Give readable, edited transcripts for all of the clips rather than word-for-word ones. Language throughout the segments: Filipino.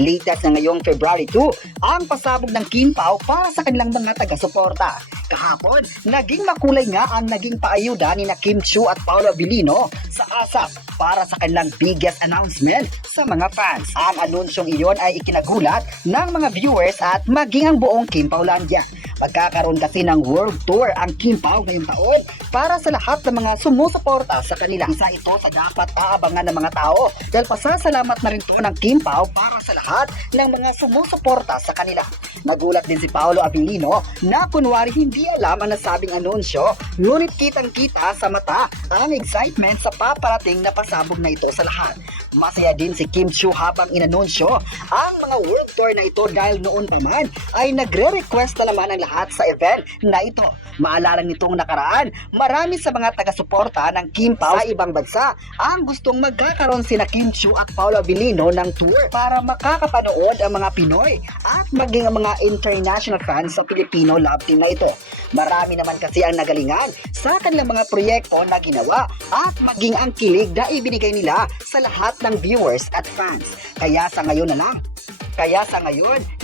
Latest na ngayong February 2 ang pasabog ng Kim Pao para sa kanilang mga taga-suporta. Kahapon, naging makulay nga ang naging paayuda ni na Kim Chiu at Paolo Abilino sa ASAP para sa kanilang biggest announcement sa mga fans. Ang anunsyong iyon ay ikinagulat ng mga viewers at maging ang buong Kim Paolandia. Magkakaroon kasi ng world tour ang Kim Pao ngayong taon para sa lahat ng mga sumusuporta sa kanila. Isa ito sa dapat aabangan ng mga tao dahil pasasalamat na rin to ng Kim Pao para sa lahat ng mga sumusuporta sa kanila. Nagulat din si Paolo Abilino na kunwari hindi alam ang nasabing anunsyo, ngunit kitang-kita sa mata ang excitement sa paparating na pasabog na ito sa lahat. Masaya din si Kim Chiu habang inanunsyo ang mga world tour na ito dahil noon pa man ay nagre-request na naman ang lahat sa event na ito. Maalala nitong nakaraan, marami sa mga taga-suporta ng Kim Pao sa ibang bansa ang gustong magkakaroon sina Kim Chiu at Paolo Abilino ng tour para makakapanood ang mga Pinoy at maging ang mga international fans sa Filipino love team na ito. Marami naman kasi ang nagalingan sa kanilang mga proyekto na ginawa at maging ang kilig na ibinigay nila sa lahat ng viewers at fans. Kaya sa ngayon,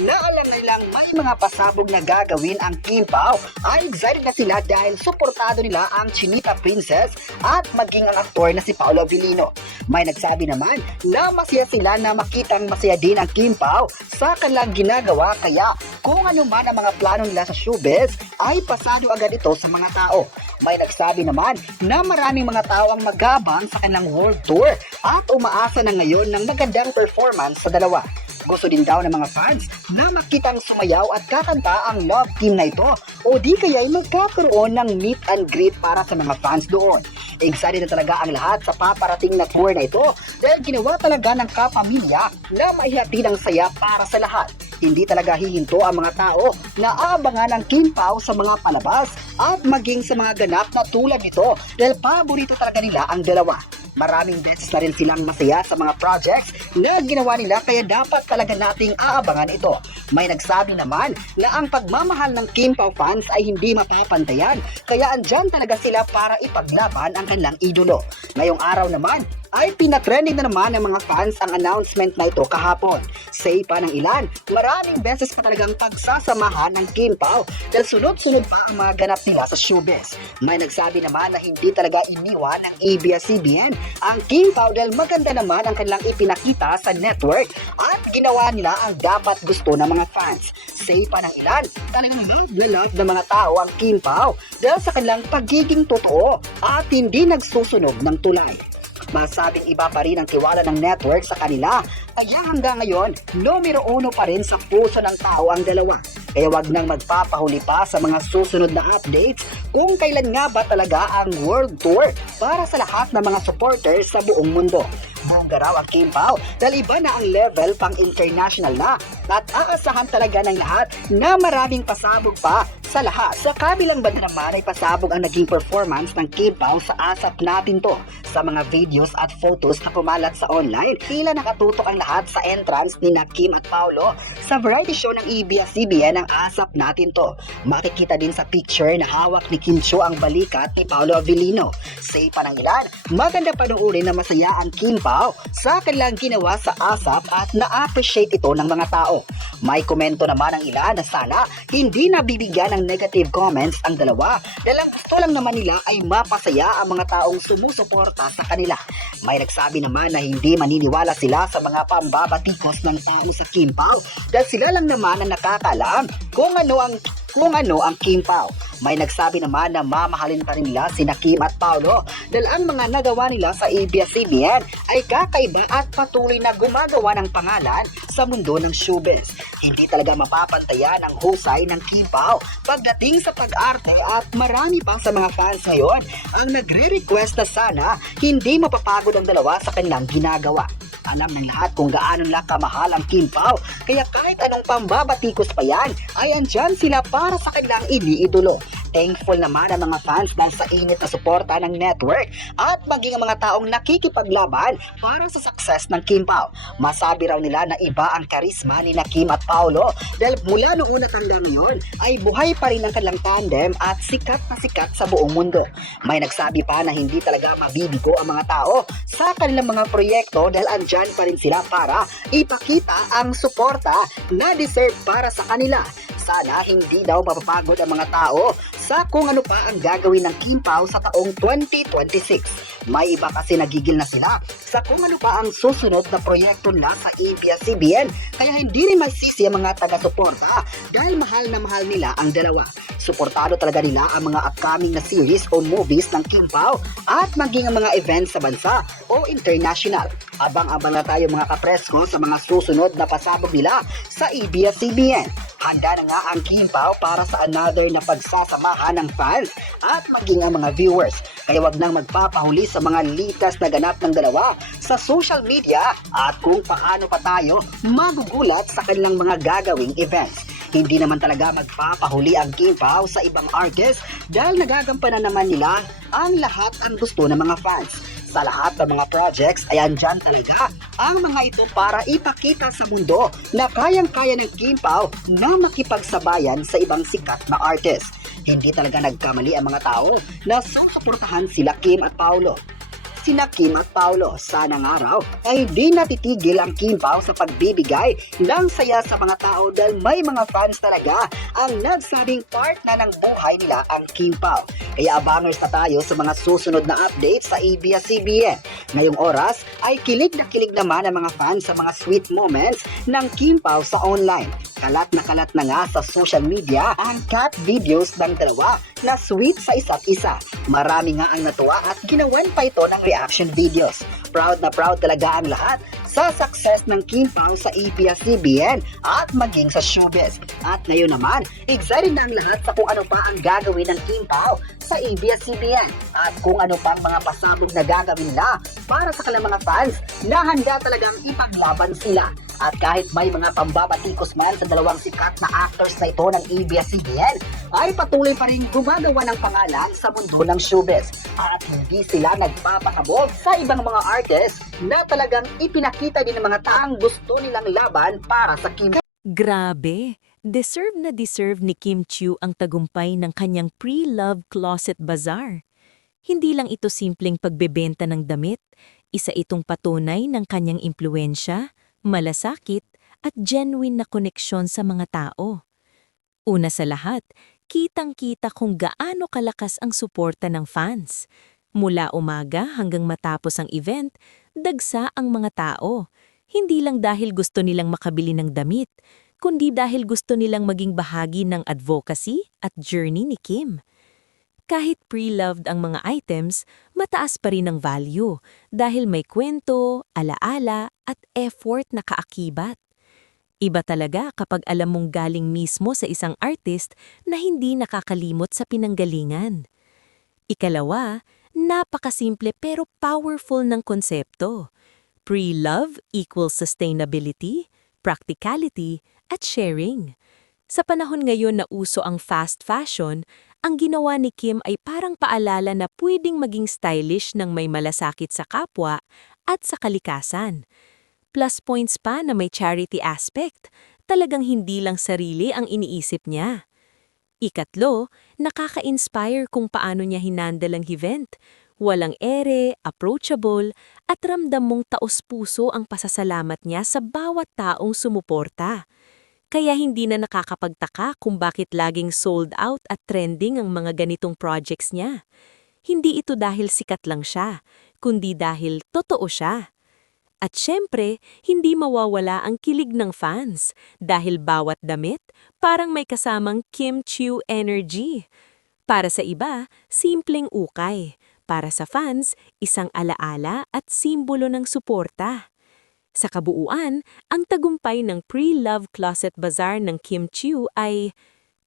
na alam nilang may mga pasabog na gagawin ang Kim Pao, ay excited na sila dahil suportado nila ang Chinita Princess at maging ang aktor na si Paolo Abilino. May nagsabi naman na masaya sila na makitang masaya din ang Kim Pao sa kanilang ginagawa, kaya kung ano man ang mga plano nila sa showbiz ay pasado agad ito sa mga tao. May nagsabi naman na maraming mga tao ang magabang sa kanilang world tour at umaasa na ngayon ng magandang performance sa dalawa. Gusto din daw ng mga fans na makitang sumayaw at kakanta ang love team na ito o di kaya'y magkakaroon ng meet and greet para sa mga fans doon. Excited na talaga ang lahat sa paparating na tour na ito dahil ginawa talaga ng kapamilya na maihatid ang saya para sa lahat. Hindi talaga hihinto ang mga tao na aabangan ang Kim Pao sa mga palabas at maging sa mga ganap na tulad nito dahil paborito talaga nila ang dalawa. Maraming beses na rin silang masaya sa mga projects na ginawa nila kaya dapat talaga nating aabangan ito. May nagsabi naman na ang pagmamahal ng Kim Pao fans ay hindi mapapantayan kaya andyan talaga sila para ipaglaban ang kanilang idolo. Ngayong araw naman ay pinatrending na naman ng mga fans ang announcement na ito kahapon. Say pa ng ilan, maraming beses pa talagang pagsasamahan ng Kim Pao dahil sunod-sunod pa ang mga ganap nila sa showbiz. May nagsabi naman na hindi talaga iniwan ng ABS-CBN ang Kim Pao dahil maganda naman ang kanilang ipinakita sa network at ginawa nila ang dapat gusto ng mga fans. Say pa ng ilan, talagang love ng mga tao ang Kim Pao dahil sa kanilang pagiging totoo at hindi nagsusunog ng tulay. Masabing iba pa rin ang tiwala ng network sa kanila, kaya hanggang ngayon, numero 1 pa rin sa puso ng tao ang dalawa. Kaya wag nang magpapahuli pa sa mga susunod na updates kung kailan nga ba talaga ang world tour para sa lahat ng mga supporters sa buong mundo. Bongga raw ang Kim Pao dahil iba na ang level pang international na at aasahan talaga ng lahat na maraming pasabog pa sa lahat. Sa kabilang banda naman ay pasabog ang naging performance ng Kim Pao sa ASAP Natin To. Sa mga videos at photos na pumalat sa online, tila nakatutok ang lahat sa entrance ni na Kim at Paolo sa variety show ng ABS-CBN ng ASAP Natin To. Makikita din sa picture na hawak ni Kim Chiu ang balikat ni Paolo Abilino. Say pa ng ilan, maganda panoorin na masaya ang Kim Pao sa kanilang ginawa sa ASAP at na-appreciate ito ng mga tao. May komento naman ang ilan na sana hindi nabibigyan ng negative comments ang dalawa dahil ang gusto lang naman nila ay mapasaya ang mga taong sumusuporta sa kanila. May nagsabi naman na hindi maniniwala sila sa mga pambabatikos ng tao sa Kim Pao dahil sila lang naman ang nakakaalam kung ano ang Kim Pao. May nagsabi naman na mamahalin pa rin nila sina Kim at Paolo dahil ang mga nagawa nila sa ABS-CBN ay kakaiba at patuloy na gumagawa ng pangalan sa mundo ng showbiz. Hindi talaga mapapantayan ang husay ng Kim Pao pagdating sa pag-arte at marami pa sa mga fans ngayon ang nagre-request na sana hindi mapapagod ang dalawa sa kanilang ginagawa. Alam ng lahat kung gaano nila kamahal ang Kim Pao, kaya kahit anong pambabatikos pa yan, ay andyan sila para sa kanilang iniidolo. Thankful naman ang mga fans dahil sa init na suporta ng network at maging ang mga taong nakikipaglaban para sa success ng Kim Pao. Masabi raw nila na iba ang karisma ni Kim at Paolo dahil mula noong una hanggang ngayon ay buhay pa rin ang kanilang tandem at sikat na sikat sa buong mundo. May nagsabi pa na hindi talaga mabibigo ang mga tao sa kanilang mga proyekto dahil andyan pa rin sila para ipakita ang suporta na deserve para sa kanila. Sana hindi daw mapapagod ang mga tao sa kung ano pa ang gagawin ng Kim Pao sa taong 2026. May iba kasi nagigil na sila sa kung ano pa ang susunod na proyekto na sa ABS-CBN kaya hindi rin masisi ang mga taga-suporta dahil mahal na mahal nila ang dalawa. Suportado talaga nila ang mga upcoming na series o movies ng Kim Pao at maging ang mga events sa bansa o international. Abang-abang na tayo mga kapresko sa mga susunod na pasabog nila sa ABS-CBN. Handa na nga ang Kim Pao para sa another na pagsasamahan ng fans at maging ang mga viewers. Kaya wag nang magpapahuli sa mga litas na ganap ng dalawa sa social media at kung paano pa tayo magugulat sa kanilang mga gagawing events. Hindi naman talaga magpapahuli ang Kim Pao sa ibang artist dahil nagagampanan naman nila ang lahat ang gusto ng mga fans. Sa lahat ng mga projects ay andyan talaga ang mga ito para ipakita sa mundo na kayang-kaya ng Kim Pao na makipagsabayan sa ibang sikat na artist. Hindi talaga nagkamali ang mga tao na susuportahan sila Kim at Paolo. Sina Kim at Paolo, sana nga raw ay di natitigil ang Kim Pao sa pagbibigay ng saya sa mga tao dahil may mga fans talaga ang nagsabing part na ng buhay nila ang Kim Pao. Kaya abangers na tayo sa mga susunod na updates sa ABS-CBN. Ngayong oras ay kilig naman ang mga fans sa mga sweet moments ng Kim Pao sa online. Kalat na nga sa social media ang cat videos ng dalawa na sweet sa isa't isa. Marami nga ang natuwa at ginawan pa ito ng reaction videos. Proud na proud talaga ang lahat sa success ng Kim Pao sa ABS-CBN at maging sa showbiz. At ngayon naman, excited na ang lahat sa kung ano pa ang gagawin ng Kim Pao sa ABS-CBN at kung ano pang mga pasabog na gagawin nila para sa kanilang mga fans na handa talagang ipaglaban sila. At kahit may mga pambabatikos man sa dalawang sikat na actors na ito ng ABS-CBN, ay patuloy pa rin gumagawa ng pangalan sa mundo ng showbiz. At hindi sila nagpapakabog sa ibang mga artists na talagang ipinakita din ng mga taong gusto nilang laban para sa Kim. Grabe! Deserve na deserve ni Kim Chiu ang tagumpay ng kanyang pre-love closet bazaar. Hindi lang ito simpleng pagbebenta ng damit, isa itong patunay ng kanyang impluensya, malasakit at genuine na koneksyon sa mga tao. Una sa lahat, kitang-kita kung gaano kalakas ang suporta ng fans. Mula umaga hanggang matapos ang event, dagsa ang mga tao. Hindi lang dahil gusto nilang makabili ng damit, kundi dahil gusto nilang maging bahagi ng advocacy at journey ni Kim. Kahit pre-loved ang mga items, mataas pa rin ang value dahil may kwento, alaala at effort na kaakibat. Iba talaga kapag alam mong galing mismo sa isang artist na hindi nakakalimot sa pinanggalingan. Ikalawa, napakasimple pero powerful ng konsepto. Pre-love equals sustainability, practicality, at sharing. Sa panahon ngayon na uso ang fast fashion, ang ginawa ni Kim ay parang paalala na pwedeng maging stylish ng may malasakit sa kapwa at sa kalikasan. Plus points pa na may charity aspect, talagang hindi lang sarili ang iniisip niya. Ikatlo, nakaka-inspire kung paano niya hinandle ang event. Walang ere, approachable, at ramdam mong taos-puso ang pasasalamat niya sa bawat taong sumuporta. Kaya hindi na nakakapagtaka kung bakit laging sold out at trending ang mga ganitong projects niya. Hindi ito dahil sikat lang siya, kundi dahil totoo siya. At syempre, hindi mawawala ang kilig ng fans dahil bawat damit parang may kasamang Kim Chiu energy. Para sa iba, simpleng ukay. Para sa fans, isang alaala at simbolo ng suporta. Sa kabuuan, ang tagumpay ng pre-love closet bazaar ng Kim Chiu ay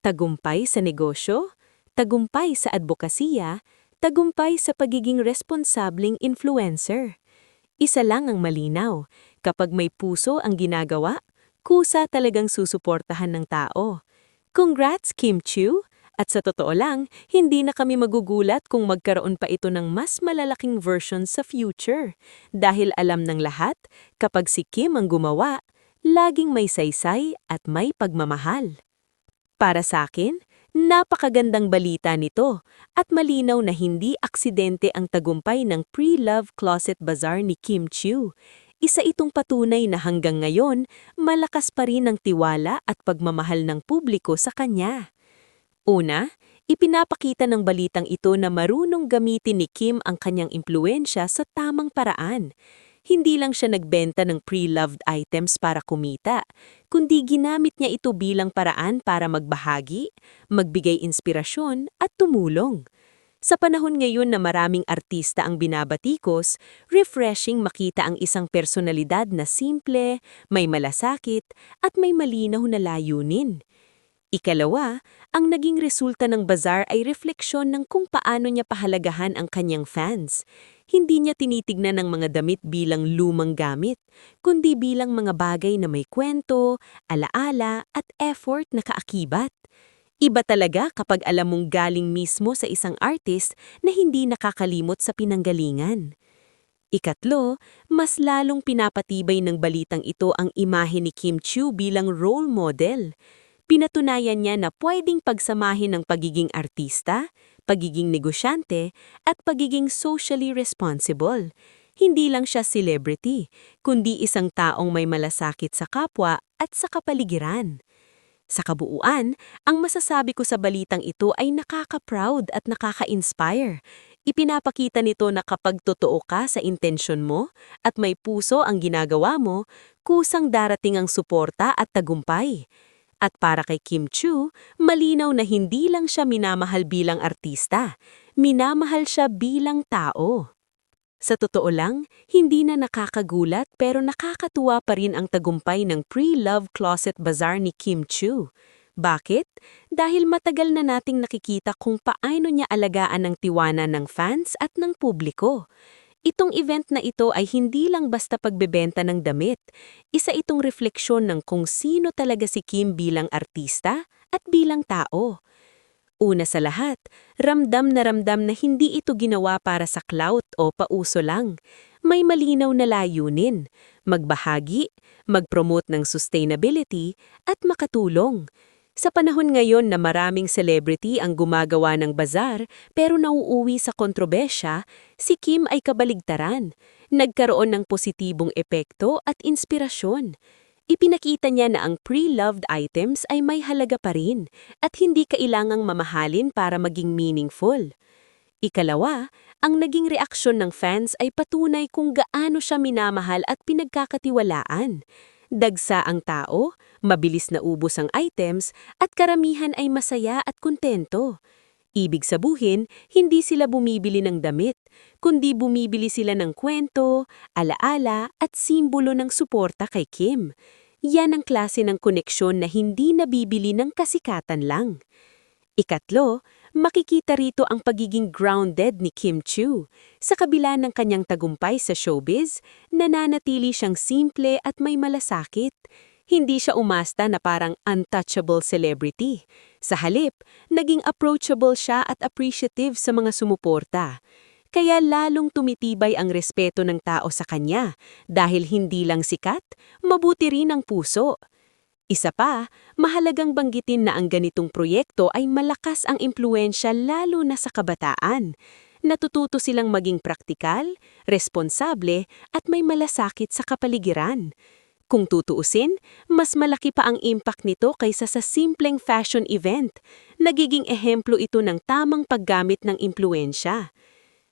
tagumpay sa negosyo, tagumpay sa advokasya, tagumpay sa pagiging responsableng influencer. Isa lang ang malinaw, kapag may puso ang ginagawa, kusa talagang susuportahan ng tao. Congrats Kim Chiu! At sa totoo lang, hindi na kami magugulat kung magkaroon pa ito ng mas malalaking version sa future. Dahil alam ng lahat, kapag si Kim ang gumawa, laging may saysay at may pagmamahal. Para sa akin, napakagandang balita nito at malinaw na hindi aksidente ang tagumpay ng Pre-Love Closet Bazaar ni Kim Chiu. Isa itong patunay na hanggang ngayon, malakas pa rin ang tiwala at pagmamahal ng publiko sa kanya. Una, ipinapakita ng balitang ito na marunong gamitin ni Kim ang kanyang impluensya sa tamang paraan. Hindi lang siya nagbenta ng pre-loved items para kumita, kundi ginamit niya ito bilang paraan para magbahagi, magbigay inspirasyon at tumulong. Sa panahon ngayon na maraming artista ang binabatikos, refreshing makita ang isang personalidad na simple, may malasakit, at may malinaw na layunin. Ikalawa, ang naging resulta ng bazaar ay refleksyon ng kung paano niya pahalagahan ang kanyang fans. Hindi niya tinitignan ang mga damit bilang lumang gamit, kundi bilang mga bagay na may kwento, alaala at effort na kaakibat. Iba talaga kapag alam mong galing mismo sa isang artist na hindi nakakalimot sa pinanggalingan. Ikatlo, mas lalong pinapatibay ng balitang ito ang imahe ni Kim Chiu bilang role model. Pinatunayan niya na pwedeng pagsamahin ng pagiging artista, pagiging negosyante, at pagiging socially responsible. Hindi lang siya celebrity, kundi isang taong may malasakit sa kapwa at sa kapaligiran. Sa kabuuan, ang masasabi ko sa balitang ito ay nakaka-proud at nakaka-inspire. Ipinapakita nito na kapag totoo ka sa intensyon mo at may puso ang ginagawa mo, kusang darating ang suporta at tagumpay. At para kay Kim Chiu, malinaw na hindi lang siya minamahal bilang artista, minamahal siya bilang tao. Sa totoo lang, hindi na nakakagulat pero nakakatuwa pa rin ang tagumpay ng Pre-Love Closet Bazaar ni Kim Chiu. Bakit? Dahil matagal na nating nakikita kung paano niya alagaan ang tiwala ng fans at ng publiko. Itong event na ito ay hindi lang basta pagbebenta ng damit. Isa itong refleksyon ng kung sino talaga si Kim bilang artista at bilang tao. Una sa lahat, ramdam na hindi ito ginawa para sa clout o pauso lang. May malinaw na layunin, magbahagi, mag-promote ng sustainability at makatulong. Sa panahon ngayon na maraming celebrity ang gumagawa ng bazar pero nauuwi sa kontrobersya, si Kim ay kabaligtaran. Nagkaroon ng positibong epekto at inspirasyon. Ipinakita niya na ang pre-loved items ay may halaga pa rin at hindi kailangang mamahalin para maging meaningful. Ikalawa, ang naging reaksyon ng fans ay patunay kung gaano siya minamahal at pinagkakatiwalaan. Dagsa ang tao, mabilis na ubos ang items, at karamihan ay masaya at kontento. Ibig sabihin, hindi sila bumibili ng damit, kundi bumibili sila ng kwento, alaala at simbolo ng suporta kay Kim. Yan ang klase ng koneksyon na hindi nabibili ng kasikatan lang. Ikatlo, makikita rito ang pagiging grounded ni Kim Chiu. Sa kabila ng kanyang tagumpay sa showbiz, nananatili siyang simple at may malasakit. Hindi siya umasta na parang untouchable celebrity. Sa halip, naging approachable siya at appreciative sa mga sumuporta. Kaya lalong tumitibay ang respeto ng tao sa kanya dahil hindi lang sikat, mabuti rin ang puso. Isa pa, mahalagang banggitin na ang ganitong proyekto ay malakas ang impluensya lalo na sa kabataan. Natututo silang maging praktikal, responsable at may malasakit sa kapaligiran. Kung tutuusin, mas malaki pa ang impact nito kaysa sa simpleng fashion event. Nagiging ehemplo ito ng tamang paggamit ng impluensya.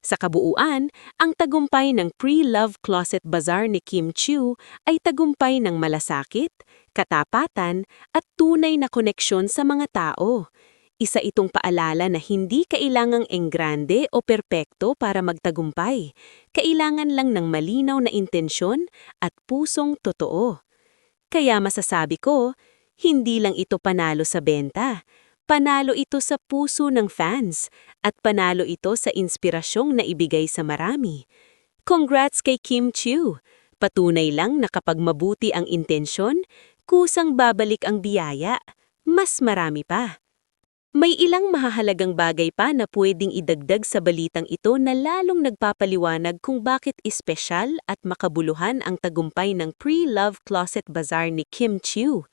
Sa kabuuan, ang tagumpay ng Pre-Love Closet Bazaar ni Kim Chiu ay tagumpay ng malasakit, katapatan at tunay na koneksyon sa mga tao. Isa itong paalala na hindi kailangang enggrande o perpekto para magtagumpay. Kailangan lang ng malinaw na intensyon at pusong totoo. Kaya masasabi ko, hindi lang ito panalo sa benta. Panalo ito sa puso ng fans at panalo ito sa inspirasyong naibigay sa marami. Congrats kay Kim Chiu! Patunay lang na kapag mabuti ang intensyon, kusang babalik ang biyaya. Mas marami pa. May ilang mahahalagang bagay pa na pwedeng idagdag sa balitang ito na lalong nagpapaliwanag kung bakit espesyal at makabuluhan ang tagumpay ng Pre-Love Closet Bazaar ni Kim Chiu.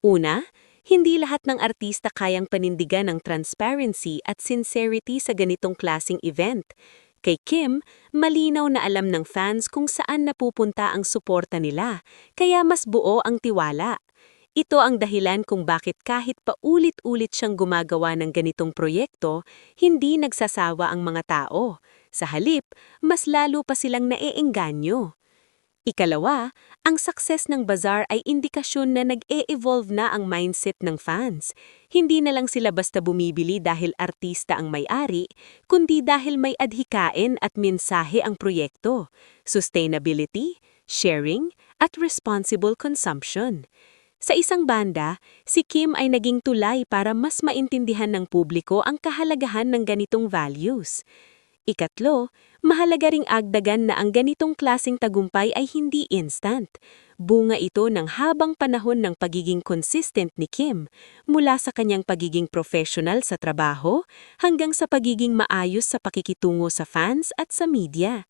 Una, hindi lahat ng artista kayang panindigan ng transparency at sincerity sa ganitong klasing event. Kay Kim, malinaw na alam ng fans kung saan napupunta ang suporta nila, kaya mas buo ang tiwala. Ito ang dahilan kung bakit kahit paulit-ulit siyang gumagawa ng ganitong proyekto, hindi nagsasawa ang mga tao. Sa halip, mas lalo pa silang naeengganyo. Ikalawa, ang success ng bazaar ay indikasyon na nag-e-evolve na ang mindset ng fans. Hindi na lang sila basta bumibili dahil artista ang may-ari, kundi dahil may adhikain at mensahe ang proyekto, sustainability, sharing, at responsible consumption. Sa isang banda, si Kim ay naging tulay para mas maintindihan ng publiko ang kahalagahan ng ganitong values. Ikatlo, mahalaga ring agdagan na ang ganitong klaseng tagumpay ay hindi instant. Bunga ito ng habang panahon ng pagiging consistent ni Kim, mula sa kanyang pagiging professional sa trabaho hanggang sa pagiging maayos sa pakikitungo sa fans at sa media.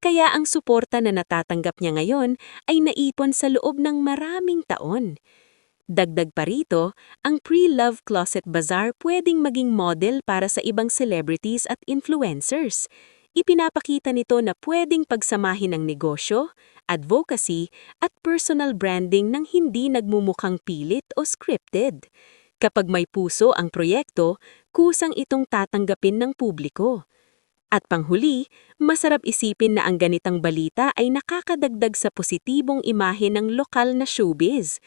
Kaya ang suporta na natatanggap niya ngayon ay naipon sa loob ng maraming taon. Dagdag pa rito, ang Pre-Love Closet Bazaar pwedeng maging model para sa ibang celebrities at influencers. Ipinapakita nito na pwedeng pagsamahin ang negosyo, advocacy, at personal branding ng hindi nagmumukhang pilit o scripted. Kapag may puso ang proyekto, kusang itong tatanggapin ng publiko. At panghuli, masarap isipin na ang ganitang balita ay nakakadagdag sa positibong imahe ng lokal na showbiz.